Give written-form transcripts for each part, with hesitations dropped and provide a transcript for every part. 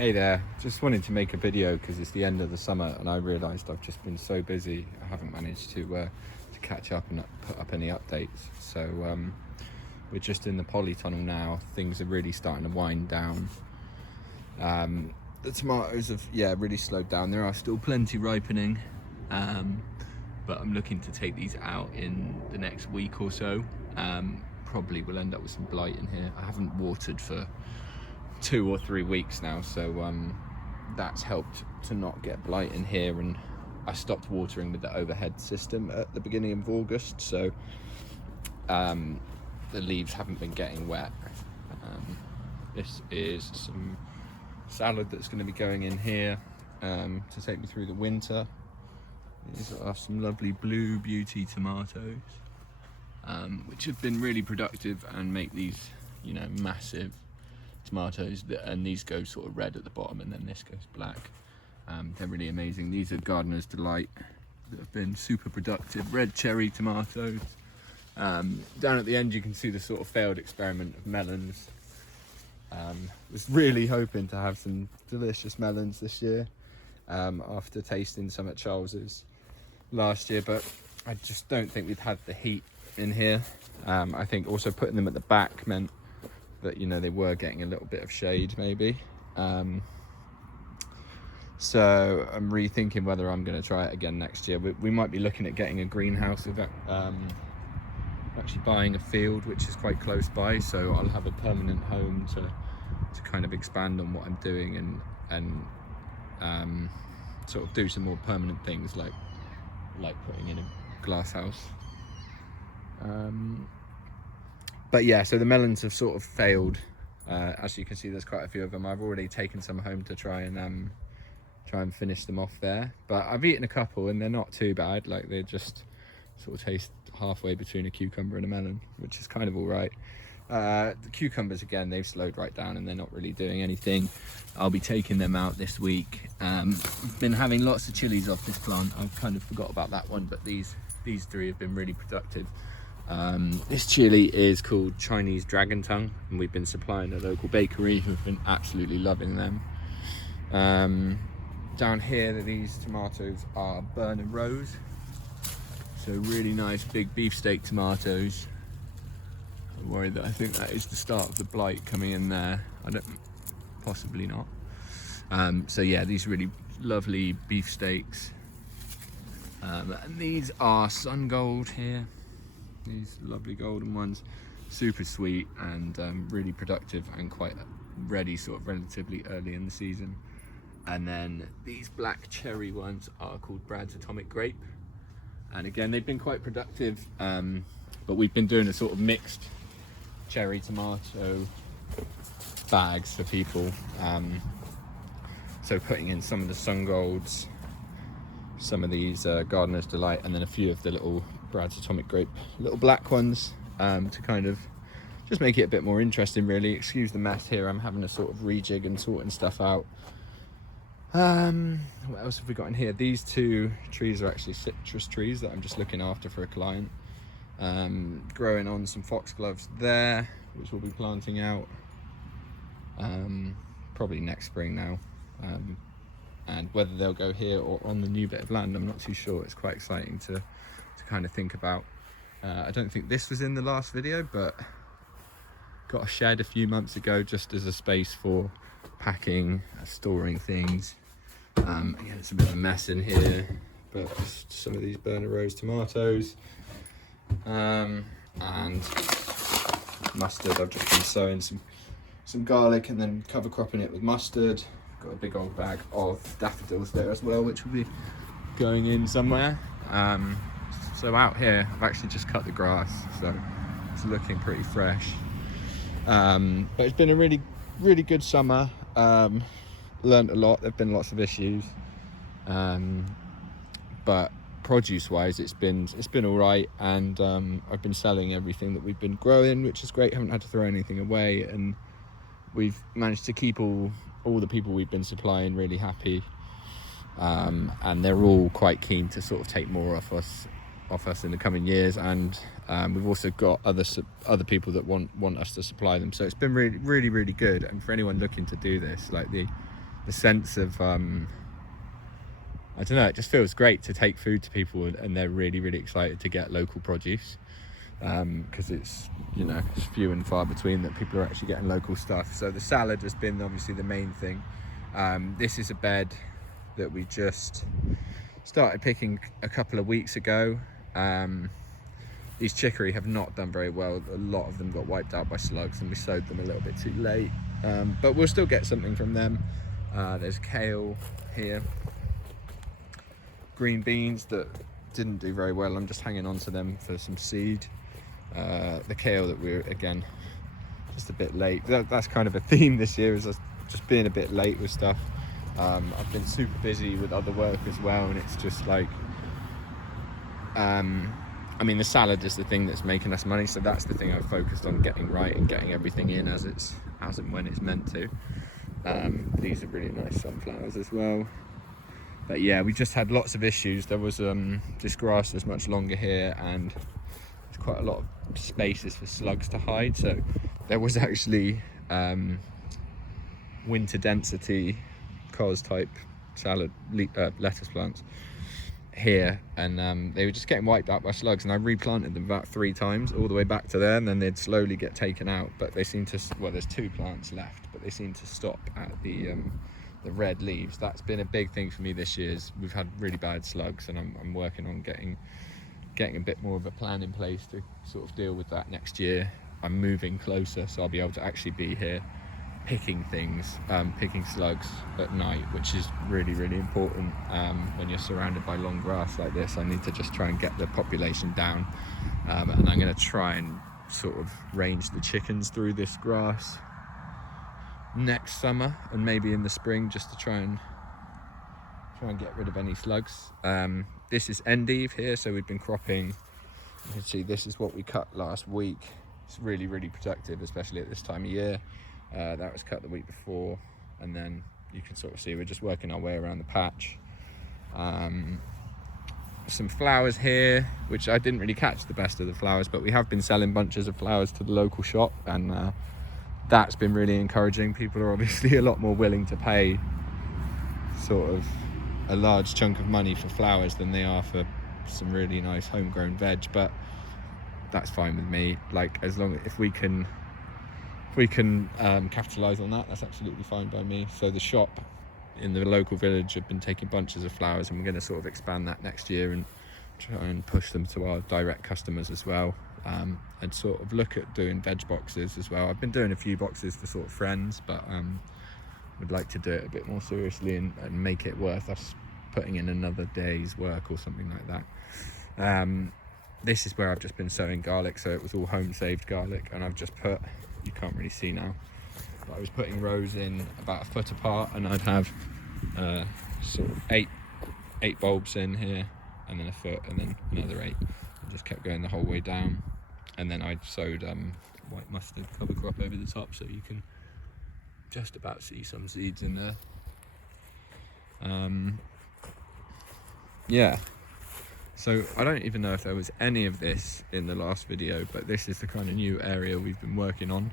Hey there, just wanted to make a video because it's the end of the summer and I realised I've just been so busy I haven't managed to catch up and put up any updates. So we're just in the polytunnel now. Things are really starting to wind down. The tomatoes have really slowed down. There are still plenty ripening, but I'm looking to take these out in the next week or so. Probably will end up with some blight in here. I haven't watered for 2 or 3 weeks now, so that's helped to not get blight in here, and I stopped watering with the overhead system at the beginning of August, so the leaves haven't been getting wet. This is some salad that's going to be going in here to take me through the winter. These are some lovely Blue Beauty tomatoes, which have been really productive and make these, massive tomatoes, and these go sort of red at the bottom and then this goes black. They're really amazing. These are Gardener's Delight that have been super productive. Red cherry tomatoes. Down at the end you can see the sort of failed experiment of melons. Was really hoping to have some delicious melons this year after tasting some at Charles's last year, but I just don't think we'd had the heat in here. I think also putting them at the back meant that they were getting a little bit of shade maybe. So I'm rethinking whether I'm going to try it again next year. We might be looking at getting a greenhouse with actually buying a field which is quite close by, so I'll have a permanent home to kind of expand on what I'm doing and sort of do some more permanent things like putting in a glass house. But yeah, so the melons have sort of failed. As you can see, there's quite a few of them. I've already taken some home to try and finish them off there. But I've eaten a couple and they're not too bad. Like, they just sort of taste halfway between a cucumber and a melon, which is kind of all right. The cucumbers, again, they've slowed right down and they're not really doing anything. I'll be taking them out this week. Been having lots of chilies off this plant. I've kind of forgot about that one, but these three have been really productive. This chili is called Chinese Dragon Tongue, and we've been supplying a local bakery who've been absolutely loving them. Down here, these tomatoes are Berner Rose, so really nice big beefsteak tomatoes. I'm worried that I think that is the start of the blight coming in there. Possibly not. So yeah, these really lovely beefsteaks. And these are Sun Gold here. These lovely golden ones, super sweet and really productive and quite ready sort of relatively early in the season. And then these black cherry ones are called Brad's Atomic Grape, and again they've been quite productive, but we've been doing a sort of mixed cherry tomato bags for people, so putting in some of the Sun Golds, some of these Gardener's Delight, and then a few of the little Brad's Atomic Grape little black ones, to kind of just make it a bit more interesting really. Excuse the mess here, I'm having to sort of rejig and sorting stuff out. What else have we got in here? These two trees are actually citrus trees that I'm just looking after for a client. Growing on some foxgloves there, which we'll be planting out probably next spring now. And whether they'll go here or on the new bit of land, I'm not too sure. It's quite exciting to kind of think about. I don't think this was in the last video, but got a shed a few months ago just as a space for packing, storing things. Again, it's a bit of a mess in here, but some of these Berner Rose tomatoes, and mustard. I've just been sowing some garlic and then cover cropping it with mustard. Got a big old bag of daffodils there as well, which will be going in somewhere. So out here, I've actually just cut the grass, so it's looking pretty fresh. But it's been a really, really good summer. Learned a lot. There've been lots of issues, but produce-wise, it's been all right. And I've been selling everything that we've been growing, which is great. Haven't had to throw anything away, and we've managed to keep all the people we've been supplying really happy. And they're all quite keen to sort of take more off us in the coming years, and we've also got other people that want us to supply them. So it's been really, really, really good. And for anyone looking to do this, like the a sense of I don't know, it just feels great to take food to people and they're really, really excited to get local produce, because it's, you know, it's few and far between that people are actually getting local stuff. So the salad has been obviously the main thing. This is a bed that we just started picking a couple of weeks ago. These chicory have not done very well. A lot of them got wiped out by slugs and we sowed them a little bit too late, but we'll still get something from them. There's kale here, green beans that didn't do very well. I'm just hanging on to them for some seed. The kale that we're, again, just a bit late. That's kind of a theme this year, is us just being a bit late with stuff. I've been super busy with other work as well, and it's just like, I mean, the salad is the thing that's making us money, so that's the thing I've focused on getting right and getting everything in as and when it's meant to. These are really nice sunflowers as well. But yeah, we just had lots of issues. There was this grass was much longer here, and there's quite a lot of spaces for slugs to hide. So there was actually winter density cos type salad lettuce plants here, and they were just getting wiped out by slugs, and I replanted them about 3 times all the way back to there, and then they'd slowly get taken out. But they seem to, well, there's 2 plants left, but they seem to stop at the red leaves. That's been a big thing for me this year, is we've had really bad slugs, and I'm working on getting a bit more of a plan in place to sort of deal with that next year. I'm moving closer, so I'll be able to actually be here picking things, picking slugs at night, which is really, really important when you're surrounded by long grass like this. I need to just try and get the population down, and I'm going to try and sort of range the chickens through this grass next summer and maybe in the spring, just to try and get rid of any slugs. This is endive here, so we've been cropping. You can see this is what we cut last week. It's really, really productive, especially at this time of year. That was cut the week before, and then you can sort of see we're just working our way around the patch. Some flowers here, which I didn't really catch the best of the flowers, but we have been selling bunches of flowers to the local shop, and that's been really encouraging. People are obviously a lot more willing to pay sort of a large chunk of money for flowers than they are for some really nice homegrown veg, but that's fine with me. Like, as long as if we can capitalize on that, that's absolutely fine by me. So the shop in the local village have been taking bunches of flowers, and we're going to sort of expand that next year and try and push them to our direct customers as well, and sort of look at doing veg boxes as well. I've been doing a few boxes for sort of friends, but would like to do it a bit more seriously and make it worth us putting in another day's work or something like that. This is where I've just been sowing garlic, so it was all home saved garlic, and I've just put, you can't really see now, but I was putting rows in about 1 foot apart, and I'd have sort of eight bulbs in here, and then 1 foot, and then another 8. I just kept going the whole way down, and then I'd sowed white mustard cover crop over the top, so you can just about see some seeds in there. Yeah, so I don't even know if there was any of this in the last video, but this is the kind of new area we've been working on.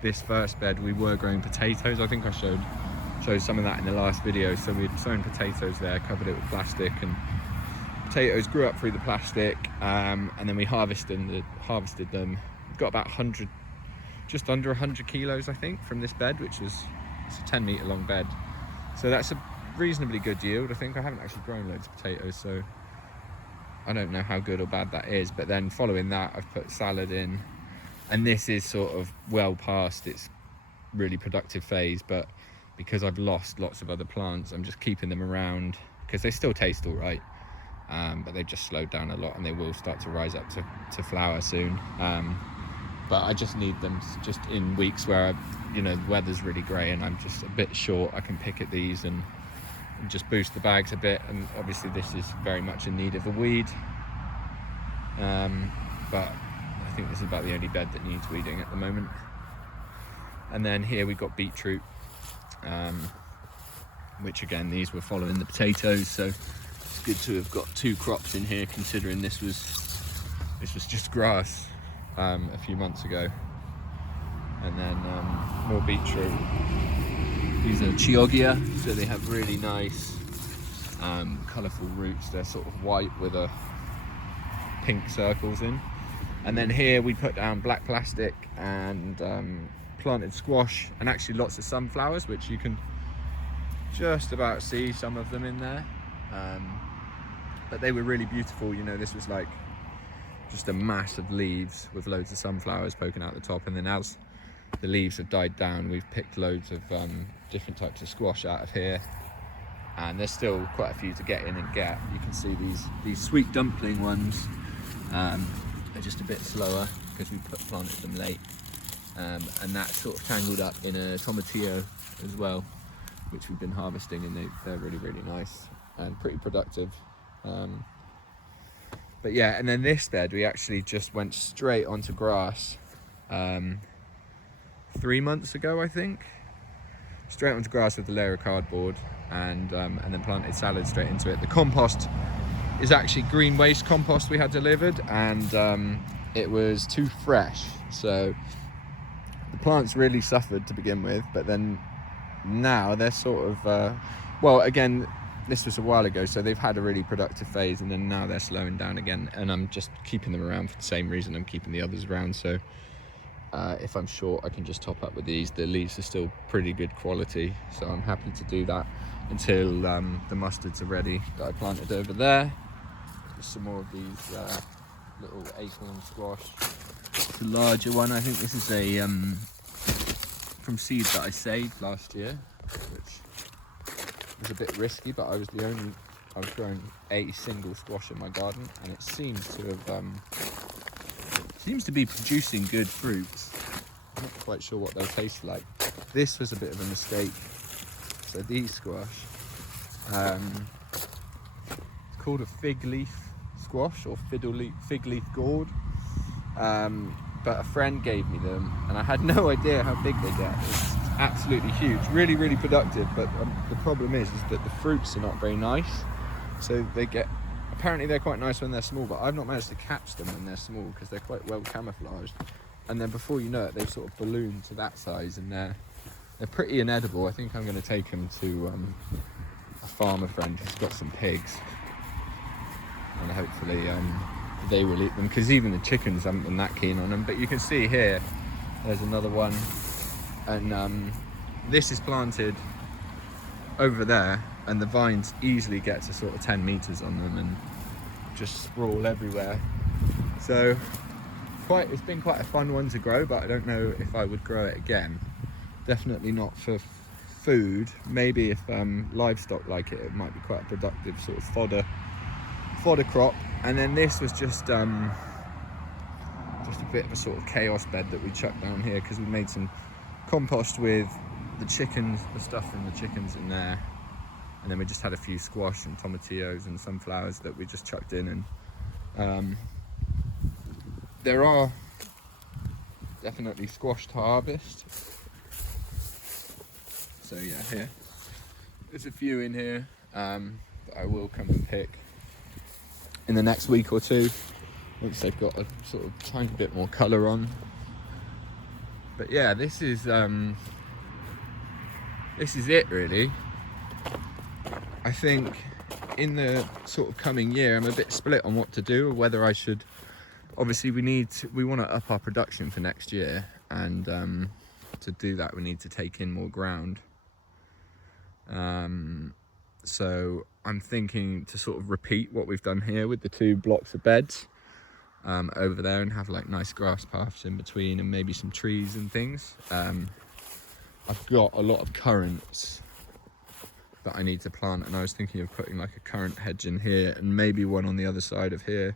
This first bed we were growing potatoes. I think I showed some of that in the last video. So we'd sown potatoes there, covered it with plastic, and potatoes grew up through the plastic, and then we harvested them. Got about 100, just under 100 kilos I think from this bed, which was, it's a 10-meter long bed, so that's a reasonably good yield. I think I haven't actually grown loads of potatoes, so I don't know how good or bad that is. But then following that, I've put salad in, and this is sort of well past its really productive phase, but because I've lost lots of other plants, I'm just keeping them around because they still taste all right, but they've just slowed down a lot, and they will start to rise up to flower soon. But I just need them just in weeks where the weather's really grey and I'm just a bit short. I can pick at these and just boost the bags a bit, and obviously this is very much in need of a weed, but I think this is about the only bed that needs weeding at the moment. And then here we've got beetroot, which again, these were following the potatoes, so it's good to have got 2 crops in here, considering this was just grass a few months ago. and then more beetroot. These are Chioggia, so they have really nice colourful roots. They're sort of white with a pink circles in. And then here we put down black plastic and planted squash, and actually lots of sunflowers, which you can just about see some of them in there. But they were really beautiful. You know, this was like just a mass of leaves with loads of sunflowers poking out the top, and then as the leaves have died down, we've picked loads of different types of squash out of here, and there's still quite a few to get in and get. You can see these sweet dumpling ones are just a bit slower because we planted them late, and that's sort of tangled up in a tomatillo as well, which we've been harvesting, and they're really, really nice and pretty productive. But yeah, and then this bed we actually just went straight onto grass 3 months ago, I think. Straight onto grass with a layer of cardboard, and then planted salad straight into it. The compost is actually green waste compost we had delivered, and it was too fresh, so the plants really suffered to begin with. But then now they're sort of well, again, this was a while ago, so they've had a really productive phase, and then now they're slowing down again, and I'm just keeping them around for the same reason I'm keeping the others around. So if I'm short, I can just top up with these. The leaves are still pretty good quality, so I'm happy to do that until the mustards are ready that I planted over there. There's some more of these little acorn squash. It's a larger one. I think this is a from seed that I saved last year, which was a bit risky, but I was growing a single squash in my garden, and it seems to have seems to be producing good fruits. I'm not quite sure what they'll taste like. This was a bit of a mistake. So these squash, it's called a fig leaf squash, or fig leaf gourd. But a friend gave me them, and I had no idea how big they get. It's absolutely huge, really, really productive. But the problem is that the fruits are not very nice. So apparently they're quite nice when they're small, but I've not managed to catch them when they're small because they're quite well camouflaged. And then before you know it, they've sort of ballooned to that size, and they're pretty inedible. I think I'm going to take them to a farmer friend who's got some pigs, and hopefully they will eat them, because even the chickens haven't been that keen on them. But you can see here, there's another one, and this is planted over there, and the vines easily get to sort of 10 meters on them and just sprawl everywhere. So it's been quite a fun one to grow, but I don't know if I would grow it again. Definitely not for food. Maybe if livestock like it, it might be quite a productive sort of fodder crop. And then this was just a bit of a sort of chaos bed that we chucked down here, because we made some compost with the chickens, the stuff from the chickens in there, and then we just had a few squash and tomatillos and sunflowers that we just chucked in. And there are definitely squash to harvest. So yeah, here there's a few in here that I will come and pick in the next week or two, once they've got a sort of tiny bit more colour on. But yeah, this is it really. I think in the sort of coming year, I'm a bit split on what to do, or whether I should. Obviously we want to up our production for next year, and to do that we need to take in more ground. So I'm thinking to sort of repeat what we've done here with the 2 blocks of beds over there, and have like nice grass paths in between, and maybe some trees and things. I've got a lot of currants that I need to plant, and I was thinking of putting like a currant hedge in here, and maybe one on the other side of here,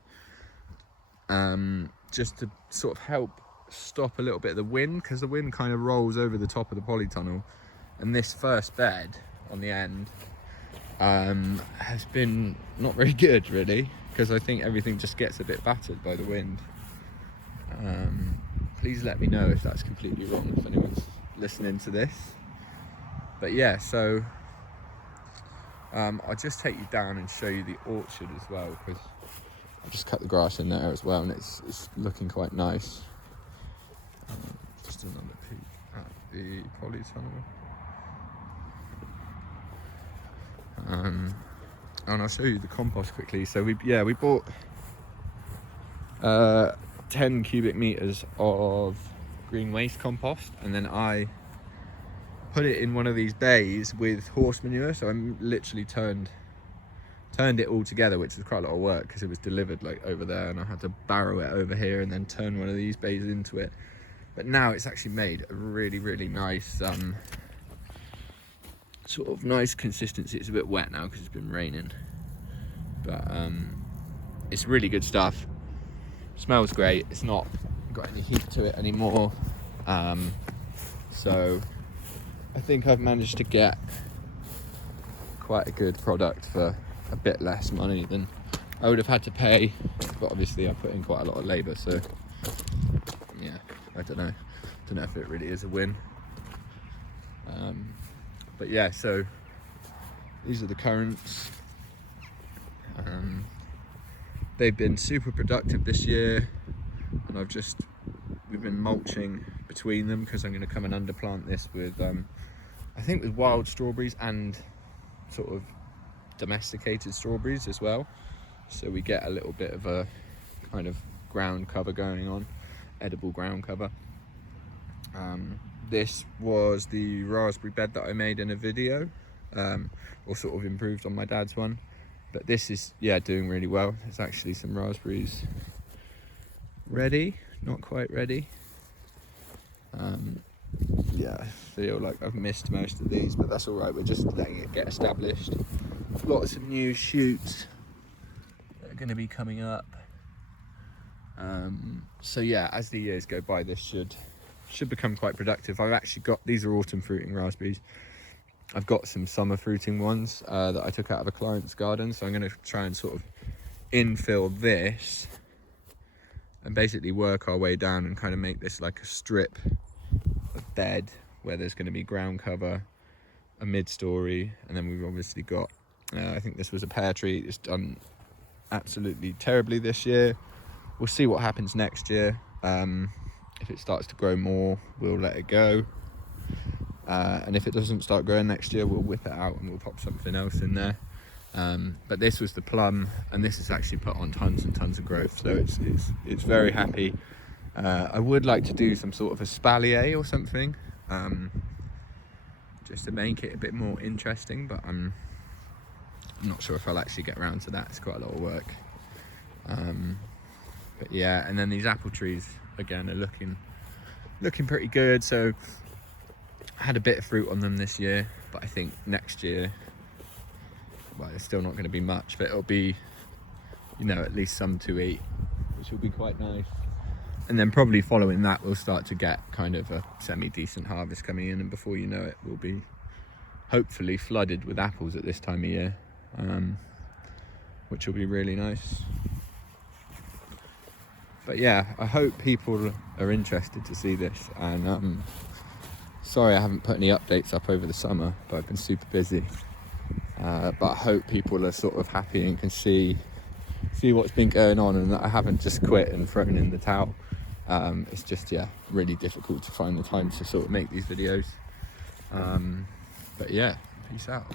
just to sort of help stop a little bit of the wind, because the wind kind of rolls over the top of the polytunnel. And this first bed on the end has been not very good really, because I think everything just gets a bit battered by the wind. Please let me know if that's completely wrong, if anyone's listening to this. But yeah, so I'll just take you down and show you the orchard as well, because I've just cut the grass in there as well, and it's looking quite nice. Just Just another peek at the polytunnel. And I'll show you the compost quickly. So we bought 10 cubic meters of green waste compost, and then I put it in one of these bays with horse manure. So I literally turned it all together, which was quite a lot of work because it was delivered like over there, and I had to barrow it over here and then turn one of these bays into it. But now it's actually made a really, really nice sort of nice consistency. It's a bit wet now because it's been raining, but it's really good stuff. Smells great. It's not got any heat to it anymore, so I think I've managed to get quite a good product for a bit less money than I would have had to pay, but obviously I put in quite a lot of labour, so yeah, I don't know if it really is a win. But yeah, so these are the currants. They've been super productive this year, and we've been mulching between them because I'm going to come and underplant this with I think with wild strawberries and sort of domesticated strawberries as well, so we get a little bit of a kind of ground cover going on, edible ground cover. This was the raspberry bed that I made in a video, or sort of improved on my dad's one, but this is doing really well. There's actually some raspberries ready, not quite ready. I feel like I've missed most of these, but that's all right. We're just letting it get established. Lots of new shoots that are going to be coming up. So yeah, as the years go by, this should become quite productive. I've actually got, these are autumn fruiting raspberries. I've got some summer fruiting ones that I took out of a client's garden, so I'm going to try and sort of infill this and basically work our way down and kind of make this like a strip of bed where there's going to be ground cover, a mid-story, and then we've obviously got I think this was a pear tree. It's done absolutely terribly this year. We'll see what happens next year. If it starts to grow more, we'll let it go, and if it doesn't start growing next year, we'll whip it out and we'll pop something else in there. But this was the plum, and this has actually put on tons and tons of growth, so it's very happy. I would like to do some sort of espalier or something, just to make it a bit more interesting, but I'm not sure if I'll actually get around to that. It's quite a lot of work. But yeah, and then these apple trees again are looking pretty good. So I had a bit of fruit on them this year, but I think next year, well, it's still not going to be much, but it'll be, at least some to eat, which will be quite nice. And then probably following that, we'll start to get kind of a semi-decent harvest coming in, and before you know it, we'll be hopefully flooded with apples at this time of year, which will be really nice. But yeah, I hope people are interested to see this, and sorry I haven't put any updates up over the summer, but I've been super busy. But I hope people are sort of happy and can see what's been going on, and that I haven't just quit and thrown in the towel. It's just really difficult to find the time to sort of make these videos. But yeah, peace out.